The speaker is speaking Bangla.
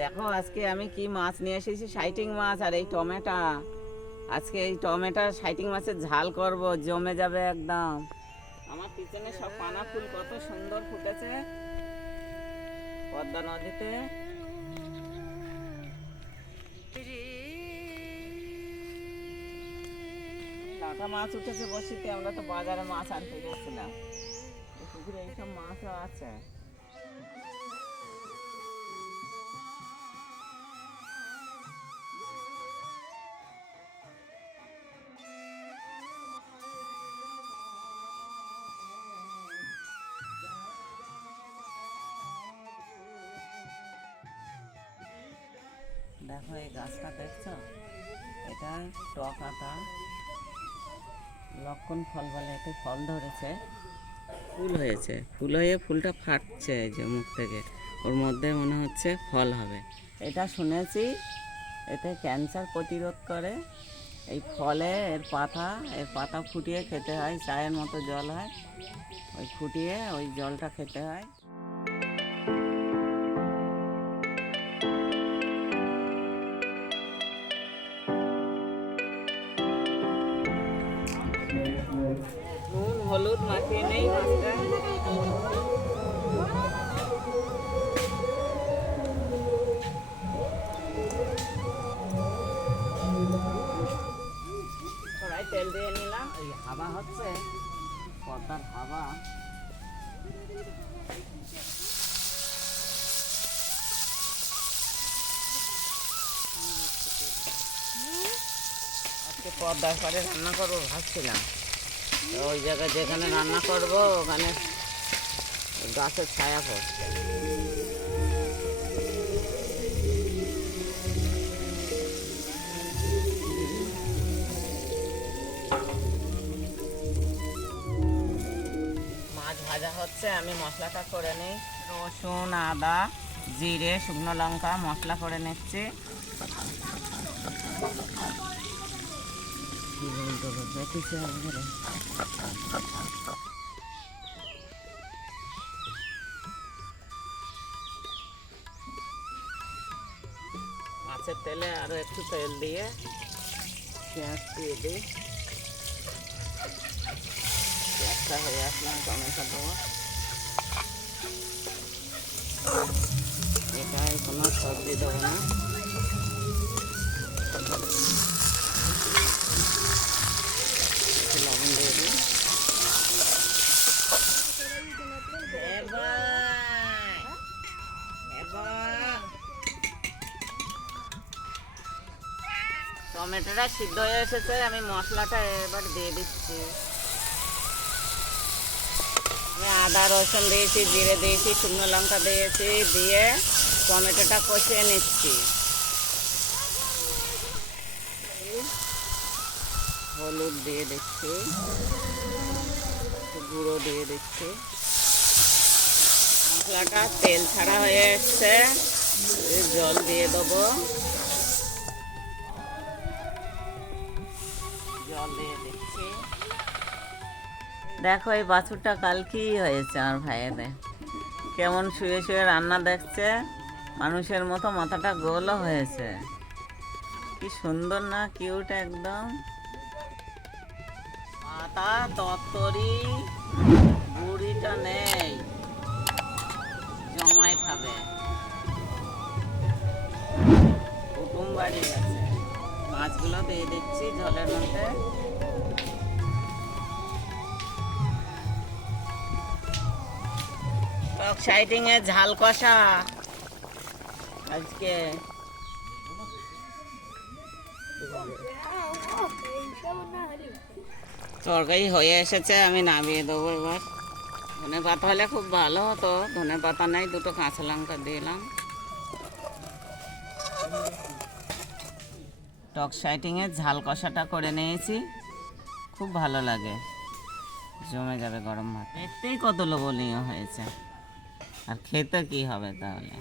দেখো আজকে আমি কি মাছ নিয়ে এসেছি, সাইটিং মাছ আর এই টমেটো। আজকে এই টমেটো সাইটিং মাছের ঝাল করব, জমে যাবে একদম। আমার পিছনে সব পানা ফুল কত সুন্দর ফুটেছে পদ্মা নদীতে। লাটা মাছ উঠেছে বসিতে, আমরা তো বাজারে মাছ আনতে গেছিলাম। পুকুরে এইসব মাছও আছে। দেখো এই গাছটা দেখছো, এটা টক আতা লক্ষণ ফল বলে। এতে ফল ধরেছে, ফুল হয়েছে, ফুল হয়ে ফুলটা ফাটছে যে মুখ থেকে, ওর মধ্যে মনে হচ্ছে ফল হবে। এটা শুনেছি এতে ক্যান্সার প্রতিরোধ করে। এই ফলে এর পাতা ফুটিয়ে খেতে হয়, চায়ের মতো জল হয়, ওই ফুটিয়ে ওই জলটা খেতে হয়। নুন হলুদ মাখিয়ে নেই মাছটা। কড়াই তেল দিয়ে নিলাম, এই হাওয়া হচ্ছে, পদ্মার হাওয়া। আজকে পদ্মার পাড়ে রান্না করবো ভাবছিলাম। ওই জায়গায় যেখানে রান্না করব ওখানে গাছের ছায়া পড়ছে। মাছ ভাজা হচ্ছে, আমি মশলাটা করে নিই। রসুন, আদা, জিরে, শুকনো লঙ্কা মশলা করে নিচ্ছি। মাছের তেলে আরো একটু তেল দিয়ে পেঁয়াজ দিয়ে দিই। পেঁয়াজটা হয়ে আসলাম, টমেটো দেবো। এটাই কোনো সবজি দেবো না। লবণ দিয়ে দিই। টমেটোটা সিদ্ধ হয়ে এসেছে, আমি মশলাটা এবার দিয়ে দিচ্ছি। আমি আদা রসুন দিয়েছি, জিরে দিয়েছি, শুকনো লঙ্কা দিয়েছি, দিয়ে টমেটোটা কষিয়ে নিচ্ছি। হলুদ দিয়ে দিচ্ছি, গুঁড়ো দিয়ে দিচ্ছি। মশলাটা তেল ছাড়া হয়ে এসছে, জল দিয়ে দেবো। জল দিয়ে দিচ্ছি। দেখো এই বাছুরটা কাল কি হয়েছে আমার ভাইয়েদের, কেমন শুয়ে শুয়ে রান্না দেখছে, মানুষের মতো মাথাটা গোলও হয়েছে। কি সুন্দর না, কিউট একদম। পাতা তরতরি বুড়িটা নেই, জমায় খাবে। কুটুম বাড়ি গেছে। মাছগুলো দিয়ে দিচ্ছি জলের মধ্যে। টক সাইটিং এ ঝাল কষা আজকে। তরকারি হয়ে এসেছে, আমি নামিয়ে দেবো এবার। ধনে পাতা হলে খুব ভালো হতো, ধনে পাতা নেই, দুটো কাঁচা লঙ্কা দিলাম। টক সাইটিং এর ঝাল কষাটা করে নিয়েছি, খুব ভালো লাগে, জমে যাবে গরম ভাত। দেখতেই কত লোভনীয় হয়েছে, আর খেতে কি হবে তাহলে।